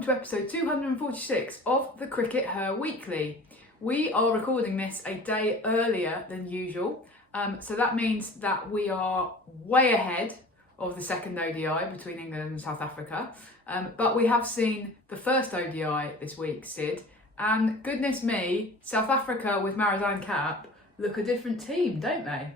welcome to episode 246 of the CRICKETher Weekly. We are recording this a day earlier than usual, so that means that we are way ahead of the second ODI between England and South Africa, but we have seen the first ODI this week, Sid, and goodness me, South Africa with Marizanne Kapp look a different team, don't they?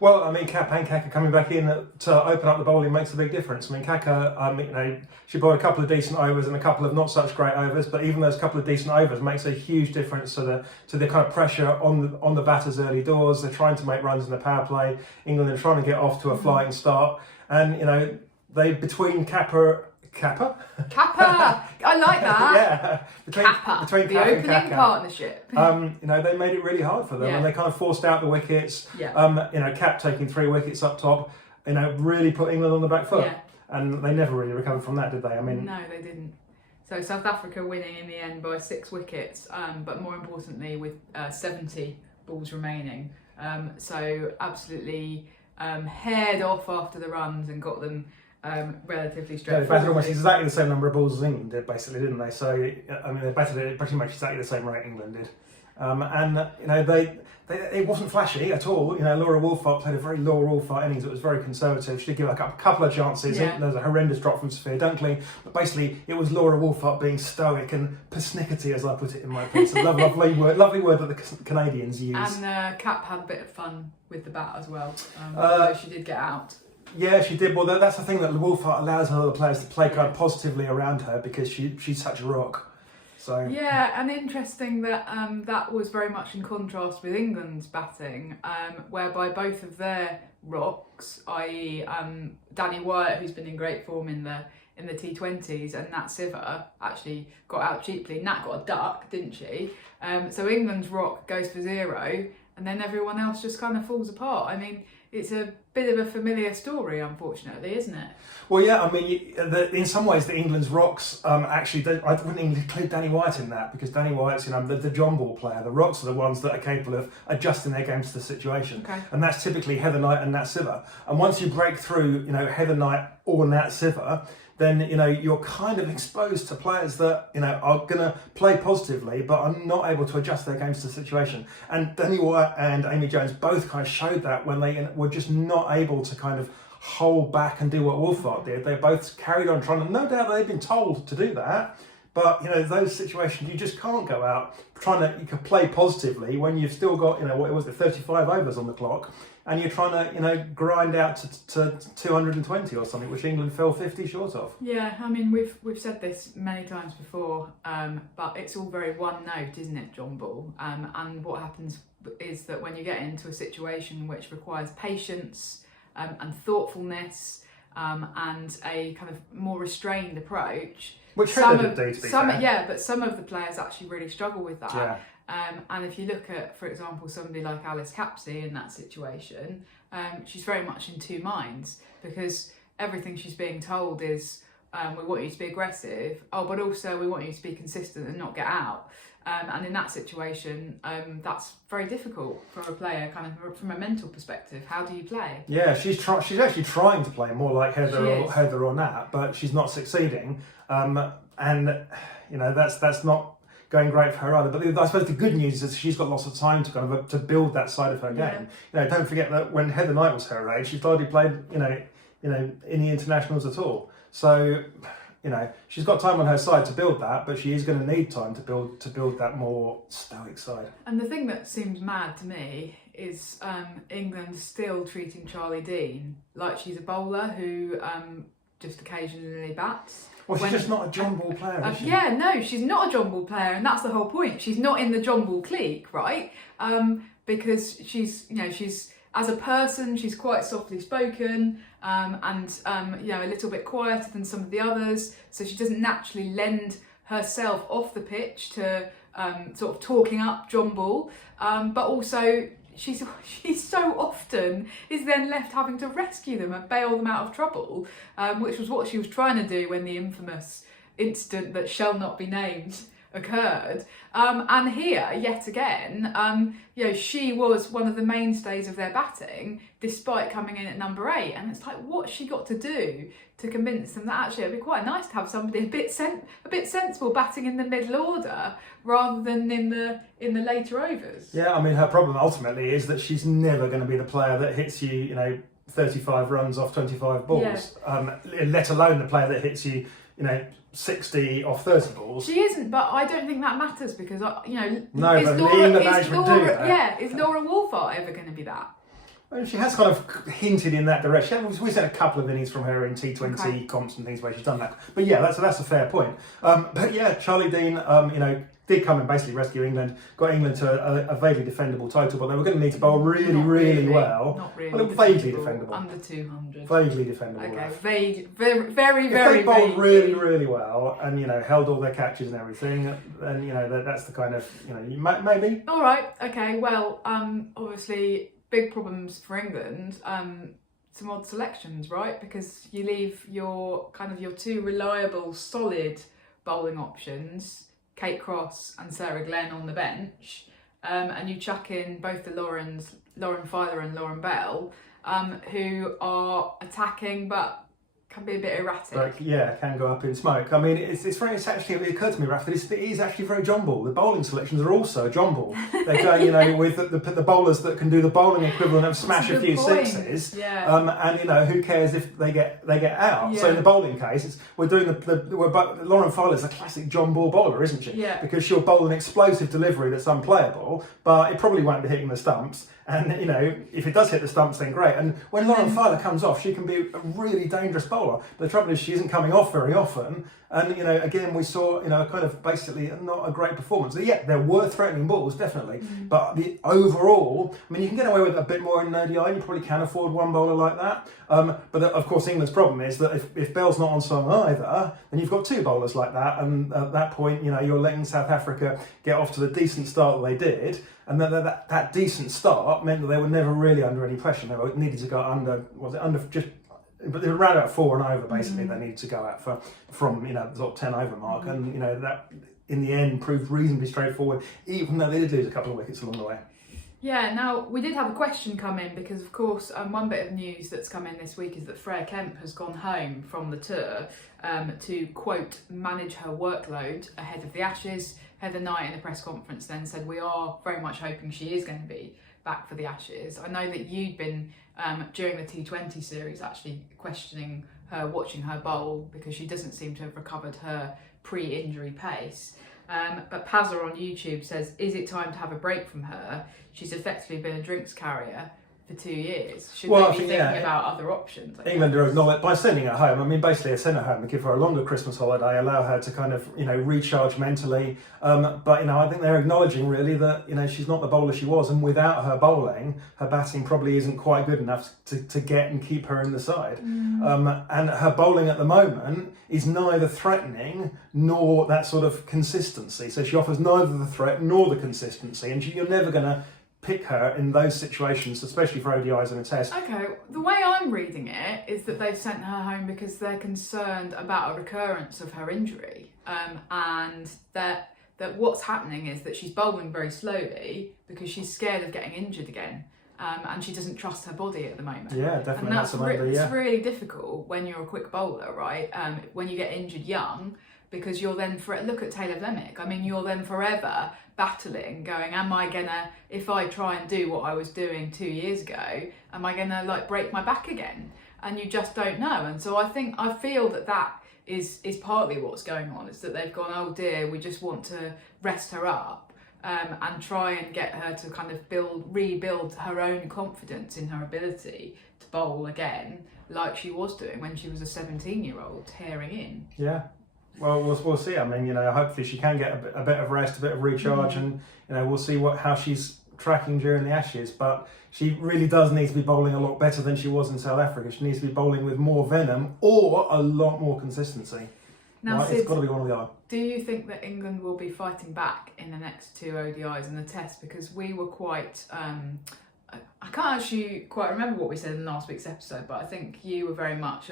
Well, I mean, Kapp and Kaka coming back in to open up the bowling makes a big difference. I mean, Kaka, she bowled a couple of decent overs and a couple of not such great overs, but even those couple of decent overs makes a huge difference to the kind of pressure on the batters early doors. They're trying to make runs in the power play. England are trying to get off to a flying start, and they between Kappa. I like that. Yeah, between the Kapp opening and Kaka, partnership. They made it really hard for them, and they kind of forced out the wickets. Yeah. Kapp taking 3 wickets up top, really put England on the back foot, and they never really recovered from that, did they? I mean, no, they didn't. So South Africa winning in the end by 6 wickets, but more importantly with 70 balls remaining. So absolutely haired off after the runs and got them. Relatively straightforward. They batted almost exactly the same number of balls as England did, basically, didn't they? So, I mean, they batted it pretty much exactly the same rate England did. It wasn't flashy at all. Laura Wolfart played a very Laura Wolfart innings. It was very conservative. She did give up a couple of chances. Yeah. There was a horrendous drop from Sophia Dunkley. But basically, it was Laura Wolfart being stoic and persnickety, as I put it in my piece. A lovely word that the Canadians use. And Kapp had a bit of fun with the bat as well. Although she did get out. Yeah, she did. Well, that's the thing that Wolfart allows other players to play kind of positively around her because she's such a rock. So yeah, and interesting that that was very much in contrast with England's batting, whereby both of their rocks, i.e. Danny Wyatt, who's been in great form in the T20s, and Nat Siver actually got out cheaply. Nat got a duck, didn't she? So England's rock goes for 0, and then everyone else just kind of falls apart. I mean, it's a bit of a familiar story, unfortunately, isn't it? Well, yeah, I mean, in some ways, the England's rocks actually, I wouldn't include Danny Wyatt in that because Danny Wyatt's, the JonBall player. The rocks are the ones that are capable of adjusting their games to the situation. Okay. And that's typically Heather Knight and Nat Siver. And once you break through, Heather Knight or Nat Siver, then you're kind of exposed to players that are going to play positively but are not able to adjust their games to the situation. And Danny Wyatt and Amy Jones both kind of showed that when they were just not able to kind of hold back and do what Wolfart did. They both carried on trying to, no doubt they've been told to do that, but those situations you just can't go out you can play positively when you've still got 35 overs on the clock. And you're trying to, grind out to 220 or something, which England fell 50 short of. Yeah, I mean, we've said this many times before, but it's all very one note, isn't it, JonBall? And what happens is that when you get into a situation which requires patience and thoughtfulness and a kind of more restrained approach, which Heather did do, to be fair. Yeah, but some of the players actually really struggle with that. Yeah. And if you look at, for example, somebody like Alice Capsey in that situation, she's very much in two minds because everything she's being told is, we want you to be aggressive, but also we want you to be consistent and not get out. And in that situation, that's very difficult for a player, kind of from a mental perspective. How do you play? Yeah, she's actually trying to play more like Heather or Nat, but she's not succeeding. That's not going great for her either. But I suppose the good news is she's got lots of time to kind of to build that side of her game. Don't forget that when Heather Knight was her age, she'd hardly played in the internationals at all. So she's got time on her side to build that, but she is going to need time to build that more stoic side. And the thing that seems mad to me is England still treating Charlie Dean like she's a bowler who just occasionally bats. Well, she's just not a JonBall player, is she? Yeah, no, she's not a JonBall player, and that's the whole point. She's not in the JonBall clique, right? Because she's as a person, she's quite softly spoken and a little bit quieter than some of the others. So she doesn't naturally lend herself off the pitch to sort of talking up JonBall, but also she's so often is then left having to rescue them and bail them out of trouble, which was what she was trying to do when the infamous incident that shall not be named occurred. And here, yet again, she was one of the mainstays of their batting, despite coming in at number 8. And it's like, what's she got to do to convince them that actually it'd be quite nice to have somebody a bit sensible batting in the middle order rather than in the later overs? Yeah, I mean, her problem ultimately is that she's never going to be the player that hits you, 35 runs off 25 balls, let alone the player that hits you, 60 off 30 balls. She isn't, but I don't think that matters because, No, but England management do that. Yeah, is Laura Wolfart ever going to be that? Well, she has kind of hinted in that direction. We've seen a couple of innings from her in T20 comps and things where she's done that. But yeah, that's a fair point. But yeah, Charlie Dean, did come and basically rescue England, got England to a vaguely defendable total, but they were going to need to bowl really well. Not really. Well, vaguely defendable. Under 200. Vaguely defendable. Okay, very, if they bowled really well and held all their catches and everything, then that's the kind of maybe. All right. Okay. Well, obviously big problems for England. Some odd selections, right? Because you leave your two reliable, solid bowling options, Kate Cross and Sarah Glenn, on the bench, and you chuck in both the Lauren Filer and Lauren Bell, who are attacking but can be a bit erratic. Can go up in smoke. I mean, it's actually, it occurred to me, Raf, that it is actually very JonBall. The bowling selections are also JonBall. They're going, with the bowlers that can do the bowling equivalent of smash a few sixes. Yeah. And who cares if they get out? Yeah. So in the bowling case, Lauren Filer's a classic JonBall bowler, isn't she? Yeah. Because she'll bowl an explosive delivery that's unplayable, but it probably won't be hitting the stumps. And if it does hit the stumps, then great. And when Lauren Filer comes off, she can be a really dangerous bowler. But the trouble is, she isn't coming off very often. And again, we saw kind of basically not a great performance. Yeah, there were threatening balls, definitely. But the overall, I mean, you can get away with a bit more in an ODI. You probably can afford one bowler like that. But of course, England's problem is that if Bell's not on song either, then you've got two bowlers like that. And at that point, you're letting South Africa get off to the decent start that they did. And that decent start meant that they were never really under any pressure. They needed to go under but they were around about 4 and over, basically. They needed to go out from the sort of 10 over mark. And that in the end proved reasonably straightforward, even though they did lose a couple of wickets along the way. Yeah, now we did have a question come in because, of course, one bit of news that's come in this week is that Freya Kemp has gone home from the tour to, quote, manage her workload ahead of the Ashes. Heather Knight in a press conference then said, we are very much hoping she is going to be back for the Ashes. I know that you'd been, during the T20 series, actually questioning her, watching her bowl, because she doesn't seem to have recovered her pre-injury pace. But Pazza on YouTube says, is it time to have a break from her? She's effectively been a drinks carrier for 2 years. Should they be thinking about other options? England are acknowledged by sending her home. I mean, basically, send her home and give her a longer Christmas holiday, allow her to kind of, recharge mentally. But, I think they're acknowledging really that, she's not the bowler she was. And without her bowling, her batting probably isn't quite good enough to get and keep her in the side. And her bowling at the moment is neither threatening nor that sort of consistency. So she offers neither the threat nor the consistency. And you're never going to pick her in those situations, especially for ODIs and a test. Okay, the way I'm reading it is that they've sent her home because they're concerned about a recurrence of her injury, and that what's happening is that she's bowling very slowly because she's scared of getting injured again, and she doesn't trust her body at the moment. Yeah, definitely. And it's really difficult when you're a quick bowler, right? When you get injured young, because you're then look at Taylor Vlemick. I mean, you're then forever battling, going, am I gonna, if I try and do what I was doing 2 years ago, am I gonna break my back again? And you just don't know. And so I feel that is partly what's going on, is that they've gone, oh dear, we just want to rest her up and try and get her to kind of rebuild her own confidence in her ability to bowl again, like she was doing when she was a 17-year-old tearing in. Yeah. Well, we'll see. I mean, hopefully she can get a bit of rest, a bit of recharge, and we'll see how she's tracking during the Ashes. But she really does need to be bowling a lot better than she was in South Africa. She needs to be bowling with more venom or a lot more consistency. Now, right? Sid, it's got to be one or the other. Do you think that England will be fighting back in the next 2 ODIs and the Test? Because we were quite... I can't actually quite remember what we said in last week's episode, but I think you were very much,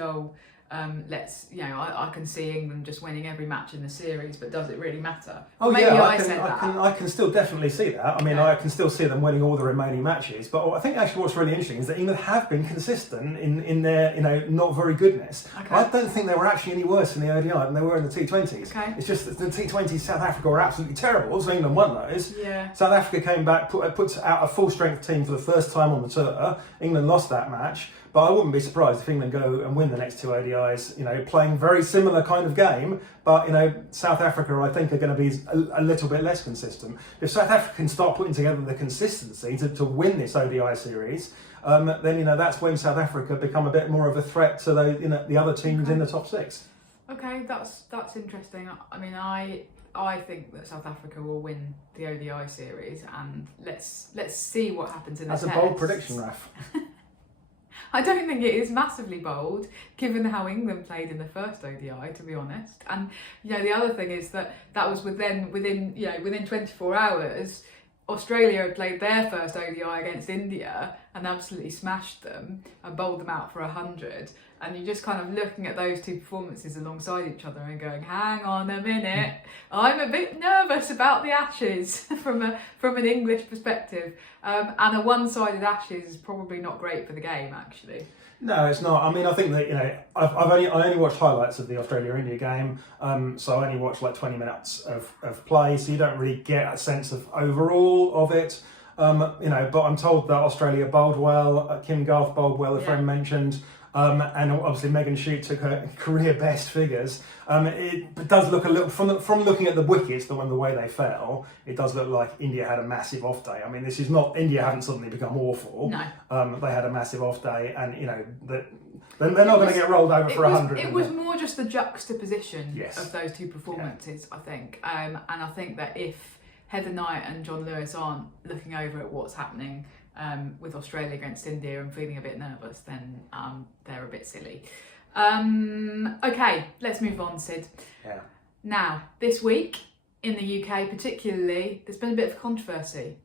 I can see England just winning every match in the series, but does it really matter? Oh Maybe yeah, I can still definitely see that. I mean, I can still see them winning all the remaining matches. But I think actually what's really interesting is that England have been consistent in their not very goodness. Okay. I don't think they were actually any worse in the ODI than they were in the T20s. Okay. It's just that the T20s, South Africa were absolutely terrible, so England won those. Yeah. South Africa came back, put out a full strength team for the first time on the tour. England lost that match. But I wouldn't be surprised if England go and win the next two ODIs, playing very similar kind of game. But, South Africa, I think, are going to be a little bit less consistent. If South Africa can start putting together the consistency to win this ODI series, then, that's when South Africa become a bit more of a threat to the other teams in the top six. Okay, that's interesting. I mean, I think that South Africa will win the ODI series, and let's see what happens in the That's tests. a bold prediction, Raf. I don't think it is massively bold, given how England played in the first ODI, to be honest. And the other thing is that was within 24 hours, Australia had played their first ODI against India and absolutely smashed them and bowled them out for 100. And you're just kind of looking at those two performances alongside each other and going, hang on a minute, I'm a bit nervous about the Ashes from an English perspective. And a one-sided Ashes is probably not great for the game, actually. No, it's not. I mean, I think that I only watched highlights of the Australia-India game, so I only watched like 20 minutes of play, so you don't really get a sense of overall of it. But I'm told that Australia bowled well. Kim Garth bowled well, a friend mentioned. And obviously Megan Shute took her career best figures. It does look a little, from looking at the wickets, the way they fell, it does look like India had a massive off day. I mean, this is not, India haven't suddenly become awful. No. They had a massive off day, and they're not going to get rolled over for 100. It was more just the juxtaposition Yes. of those two performances, I think. And I think that if Heather Knight and John Lewis aren't looking over at what's happening with Australia against India and feeling a bit nervous, then they're a bit silly. Okay, let's move on, Sid. Yeah. Now, this week in the UK particularly, there's been a bit of controversy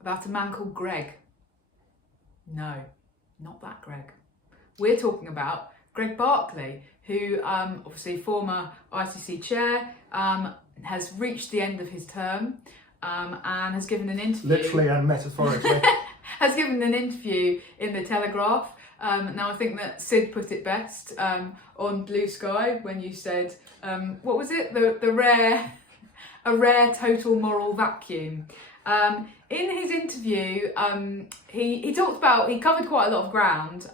about a man called Greg. No, not that Greg. We're talking about Greg Barclay, who obviously former ICC chair, has reached the end of his term and has given an interview. Literally and metaphorically. Has given an interview in the Telegraph. Now I think that Sid put it best on Blue Sky when you said, what was it? A rare total moral vacuum. In his interview, he talked about, he covered quite a lot of ground,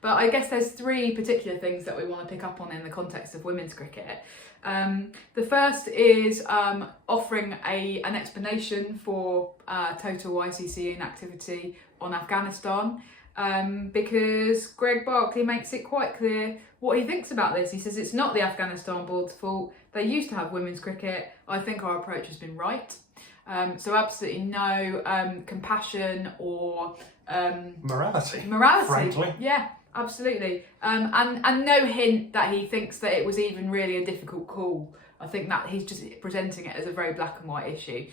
but I guess there's three particular things that we want to pick up on in the context of women's cricket. The first is offering an explanation for total ICC inactivity on Afghanistan, because Greg Barclay makes it quite clear what he thinks about this. He says it's not the Afghanistan board's fault. They used to have women's cricket. I think our approach has been right. So absolutely no compassion or morality, frankly. Yeah, absolutely. And no hint that he thinks that it was even really a difficult call. I think that he's just presenting it as a very black and white issue.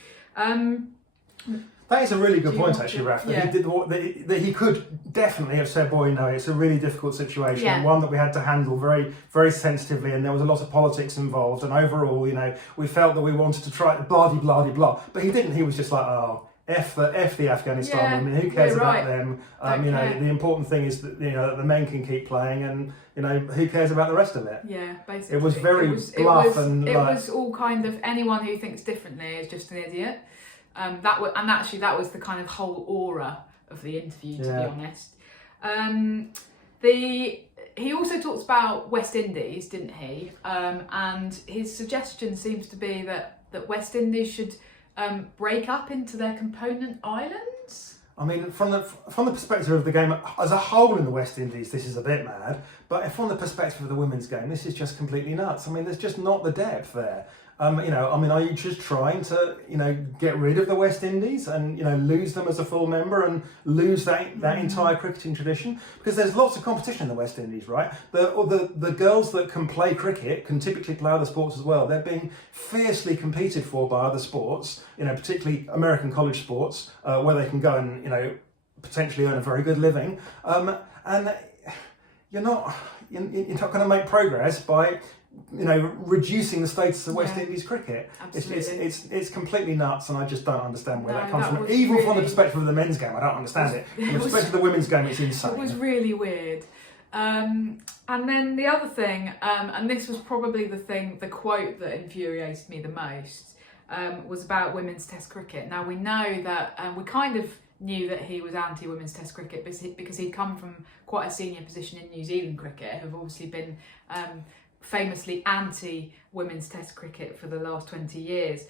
That is a really good point, actually, Raf. Yeah. That he could definitely have said, "Boy, no, it's a really difficult situation, and one that we had to handle very, very sensitively, and there was a lot of politics involved. And overall, we felt that we wanted to try blah de blah de blah." But he didn't. He was just like, "Oh, f the Afghanistan women. Who cares about them? The important thing is that that the men can keep playing, and who cares about the rest of it?" Yeah, basically, it was very bluff and it was all kind of anyone who thinks differently is just an idiot. That was the kind of whole aura of the interview, to be honest. He also talks about West Indies, didn't he? And his suggestion seems to be that West Indies should break up into their component islands. I mean, from the perspective of the game as a whole in the West Indies, this is a bit mad. But from the perspective of the women's game, this is just completely nuts. I mean, there's just not the depth there. Are you just trying to, get rid of the West Indies and, lose them as a full member and lose that entire cricketing tradition? Because there's lots of competition in the West Indies, right? The girls that can play cricket can typically play other sports as well. They're being fiercely competed for by other sports, particularly American college sports, where they can go and, potentially earn a very good living. you're not going to make progress by reducing the status of West Indies cricket. It's completely nuts, and I just don't understand where that comes from. Even from the perspective of the men's game, I don't understand it. From the perspective of the women's game, it's insane. It was really weird. And then the other thing, and this was probably the quote that infuriated me the most, was about women's Test cricket. Now we know that we kind of knew that he was anti-women's Test cricket because he'd come from quite a senior position in New Zealand cricket, have obviously been famously anti-women's Test cricket for the last 20 years.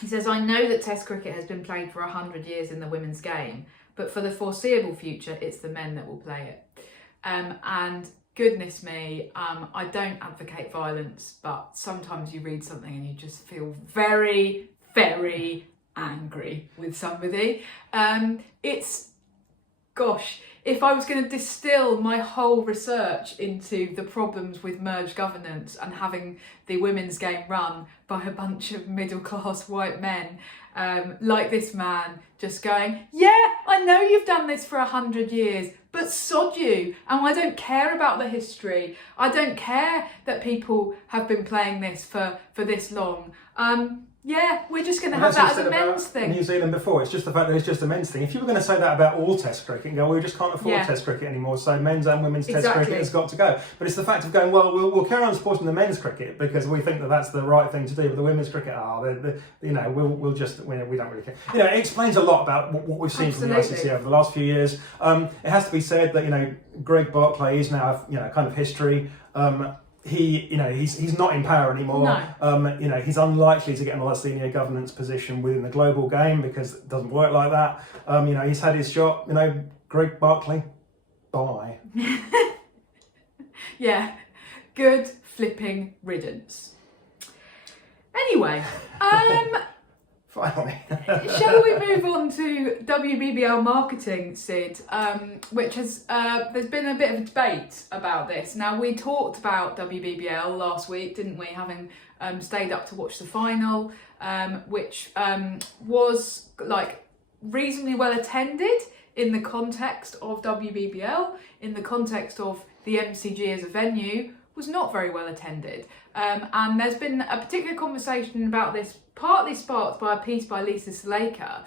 He says, "I know that Test cricket has been played for 100 years in the women's game, but for the foreseeable future, it's the men that will play it." And goodness me, I don't advocate violence, but sometimes you read something and you just feel very, very angry with somebody. Gosh, if I was going to distill my whole research into the problems with merged governance and having the women's game run by a bunch of middle-class white men, like this man just going, "Yeah, I know you've done this for 100 years, but sod you, and I don't care about the history. I don't care that people have been playing this for this long. Yeah, we're just going to have that as a men's thing." New Zealand before, it's just the fact that it's just a men's thing. If you were going to say that about all Test cricket and go, "We just can't afford Test cricket anymore, so men's and women's Test cricket has got to go." But it's the fact of going, "Well, we'll carry on supporting the men's cricket because we think that that's the right thing to do." But the women's cricket, we don't really care. It explains a lot about what we've seen from the ICC over the last few years. It has to be said that Greg Barclay is now kind of history. He's not in power anymore. No. He's unlikely to get another senior governance position within the global game because it doesn't work like that. He's had his shot. Greg Barclay, bye. Yeah, good flipping riddance. Anyway, finally. Shall we move on to WBBL marketing, Sid? Which has there's been a bit of a debate about this. Now, we talked about WBBL last week, didn't we? Having stayed up to watch the final, which was reasonably well attended in the context of WBBL, in the context of the MCG as a venue, was not very well attended. And there's been a particular conversation about this, partly sparked by a piece by Lisa Saleka,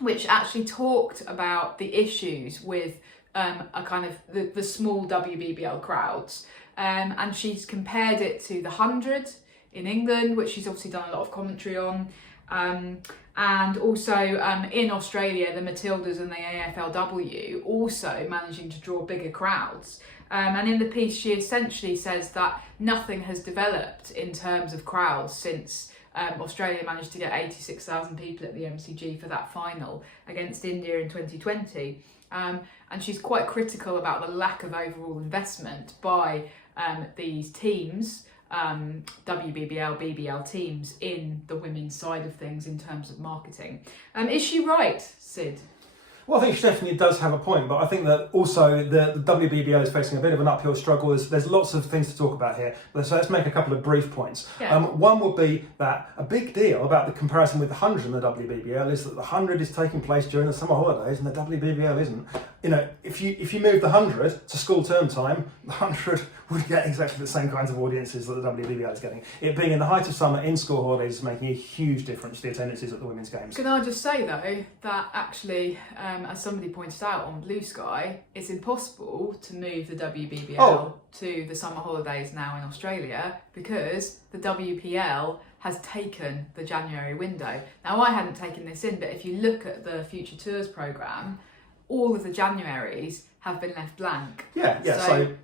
which actually talked about the issues with a kind of the small WBBL crowds. And she's compared it to the 100 in England, which she's obviously done a lot of commentary on. And also in Australia, the Matildas and the AFLW also managing to draw bigger crowds. And in the piece, she essentially says that nothing has developed in terms of crowds since Australia managed to get 86,000 people at the MCG for that final against India in 2020. And she's quite critical about the lack of overall investment by these teams, WBBL, BBL teams, in the women's side of things in terms of marketing. Is she right, Sid? Well, I think she definitely does have a point, but I think that also the WBBL is facing a bit of an uphill struggle. There's lots of things to talk about here, so let's make a couple of brief points. Yeah. One would be that a big deal about the comparison with the 100 and the WBBL is that the 100 is taking place during the summer holidays and the WBBL isn't. If you move the 100 to school term time, the 100 would get exactly the same kinds of audiences that the WBBL is getting. It being in the height of summer in school holidays is making a huge difference to the attendances at the women's games. Can I just say though that actually, as somebody pointed out on Blue Sky, it's impossible to move the WBBL to the summer holidays now in Australia because the WPL has taken the January window. Now, I hadn't taken this in, but if you look at the Future Tours programme, all of the Januaries have been left blank.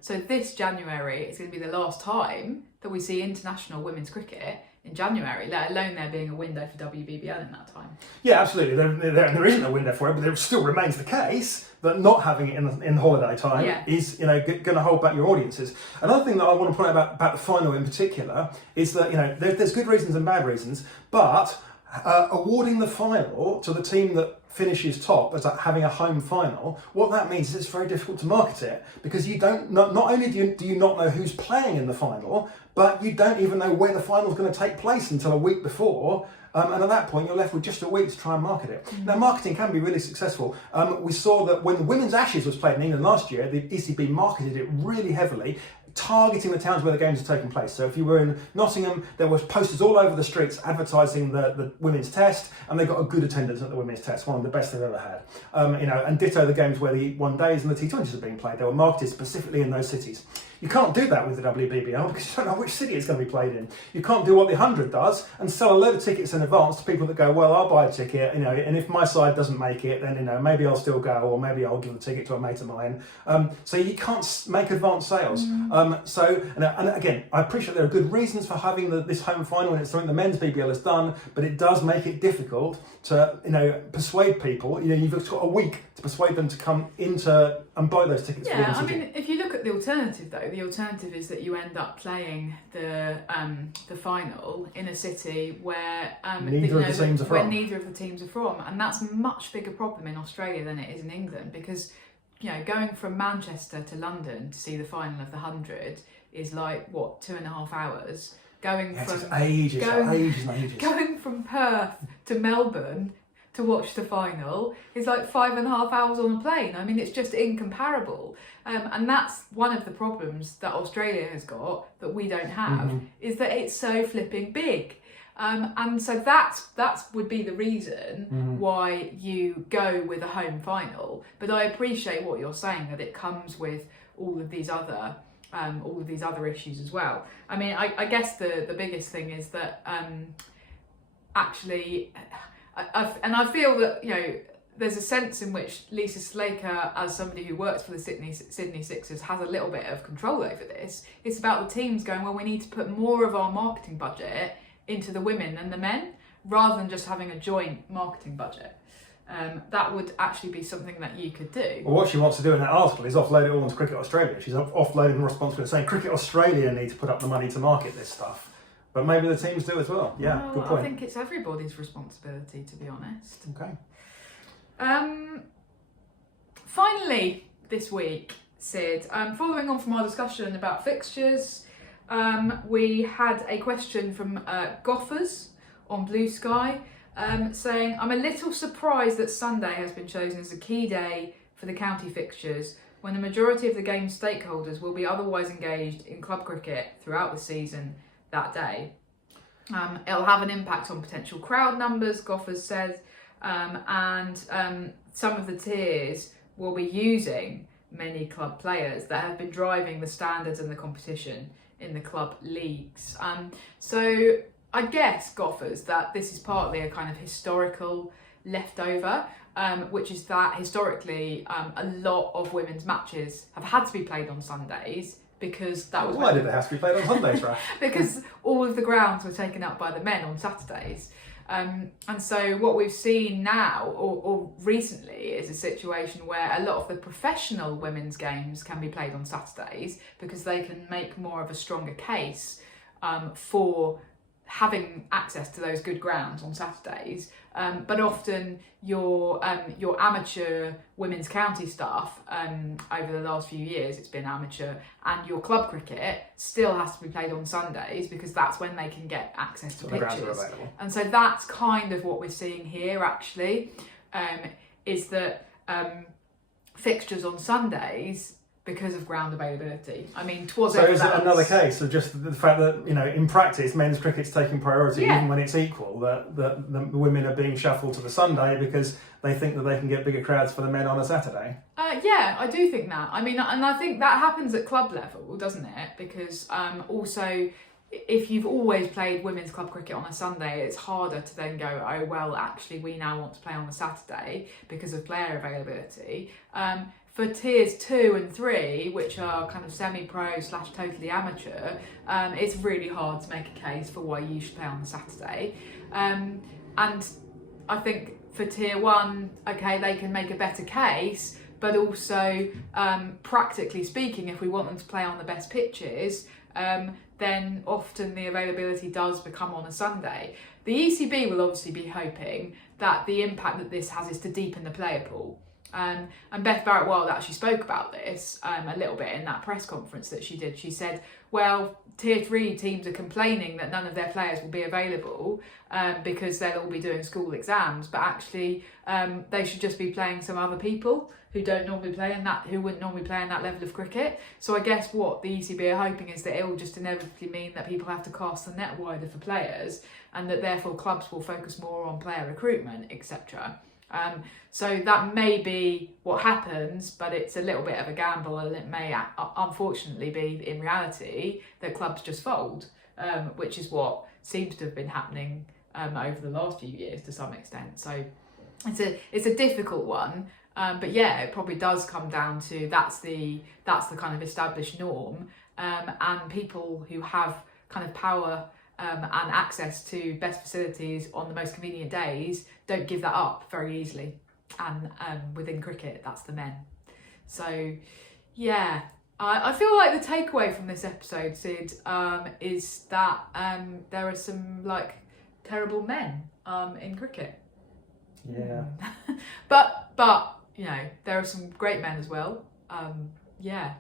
So this January is going to be the last time that we see international women's cricket in January, let alone there being a window for WBBL in that time. Yeah, absolutely. There isn't a window for it, but there still remains the case that not having it in holiday time is going to hold back your audiences. Another thing that I want to point out about the final in particular is that there's good reasons and bad reasons, but awarding the final to the team that finishes top as having a home final, what that means is it's very difficult to market it, because you don't, not only do you not know who's playing in the final, but you don't even know where the final is going to take place until a week before. And at that point, you're left with just a week to try and market it. Now, marketing can be really successful. We saw that when the Women's Ashes was played in England last year, the ECB marketed it really heavily, targeting the towns where the games are taking place. So if you were in Nottingham, there was posters all over the streets advertising the women's test, and they got a good attendance at the women's test, one of the best they've ever had. And ditto the games where the one days and the T20s are being played. They were marketed specifically in those cities. You can't do that with the WBBL because you don't know which city it's going to be played in. You can't do what the 100 does and sell a load of tickets in advance to people that go, well, I'll buy a ticket, and if my side doesn't make it, then maybe I'll still go, or maybe I'll give the ticket to a mate of mine. So you can't make advance sales. And again, I appreciate there are good reasons for having this home final, and it's something the men's BBL has done, but it does make it difficult to persuade people. You've got a week to persuade them to come into and buy those tickets. Yeah, I mean, if you look at the alternative though, the alternative is that you end up playing the final in a city where neither of the teams are from, and that's a much bigger problem in Australia than it is in England, because going from Manchester to London to see the final of the 100 is like 2.5 hours. Going from Perth to Melbourne to watch the final is like 5.5 hours on a plane. I mean, it's just incomparable. And that's one of the problems that Australia has got that we don't have, is that it's so flipping big. And so that would be the reason why you go with a home final. But I appreciate what you're saying, that it comes with all of these other issues as well. I mean, I guess the biggest thing is that actually, I feel that there's a sense in which Lisa Slaker, as somebody who works for the Sydney Sixers, has a little bit of control over this. It's about the teams going, well, we need to put more of our marketing budget into the women and the men, rather than just having a joint marketing budget. That would actually be something that you could do. Well, what she wants to do in that article is offload it all onto Cricket Australia. She's offloading the responsibility, saying Cricket Australia need to put up the money to market this stuff. But maybe the teams do as well. Yeah, well, good point. I think it's everybody's responsibility, to be honest. Okay. Finally, this week, Sid, following on from our discussion about fixtures, we had a question from Goffers on Blue Sky, saying, I'm a little surprised that Sunday has been chosen as a key day for the county fixtures, when the majority of the game's stakeholders will be otherwise engaged in club cricket throughout the season that day. It'll have an impact on potential crowd numbers, Goffers said, and some of the tiers will be using many club players that have been driving the standards and the competition in the club leagues. So I guess, Goffers, that this is partly a kind of historical leftover, which is that historically a lot of women's matches have had to be played on Sundays, because that was... Why did they have to be played on Sundays, Raf? Because all of the grounds were taken up by the men on Saturdays. And so what we've seen now, or recently, is a situation where a lot of the professional women's games can be played on Saturdays, because they can make more of a stronger case for having access to those good grounds on Saturdays, but often your amateur women's county stuff, over the last few years it's been amateur, and your club cricket still has to be played on Sundays, because that's when they can get access to pitches. And so that's kind of what we're seeing here actually, is that fixtures on Sundays, because of ground availability. I mean, so is it another case of just the fact that, in practice, men's cricket's taking priority even when it's equal, that the women are being shuffled to the Sunday because they think that they can get bigger crowds for the men on a Saturday? Yeah, I do think that. I mean, and I think that happens at club level, doesn't it? Because also, if you've always played women's club cricket on a Sunday, it's harder to then go, oh, well, actually, we now want to play on a Saturday because of player availability. For tiers 2 and 3, which are kind of semi-pro / totally amateur, it's really hard to make a case for why you should play on a Saturday. And I think for tier 1, okay, they can make a better case, but also practically speaking, if we want them to play on the best pitches, then often the availability does become on a Sunday. the ECB will obviously be hoping that the impact that this has is to deepen the player pool. And Beth Barrett-Wild actually spoke about this a little bit in that press conference that she did. She said, well, Tier 3 teams are complaining that none of their players will be available because they'll all be doing school exams, but actually they should just be playing some other people who wouldn't normally play in that level of cricket. So I guess what the ECB are hoping is that it will just inevitably mean that people have to cast the net wider for players, and that therefore clubs will focus more on player recruitment, etc. So that may be what happens, but it's a little bit of a gamble, and it may unfortunately be in reality that clubs just fold, which is what seems to have been happening over the last few years to some extent. So it's a difficult one, but yeah, it probably does come down to that's the kind of established norm, and people who have kind of power and access to best facilities on the most convenient days don't give that up very easily. And within cricket, that's the men. So yeah, I feel like the takeaway from this episode, Sid, is that there are some like terrible men in cricket. Yeah. but you know, there are some great men as well. Yeah.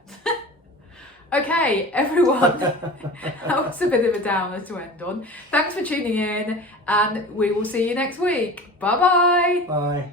Okay, everyone, that was a bit of a downer to end on. Thanks for tuning in, and we will see you next week. Bye-bye. Bye.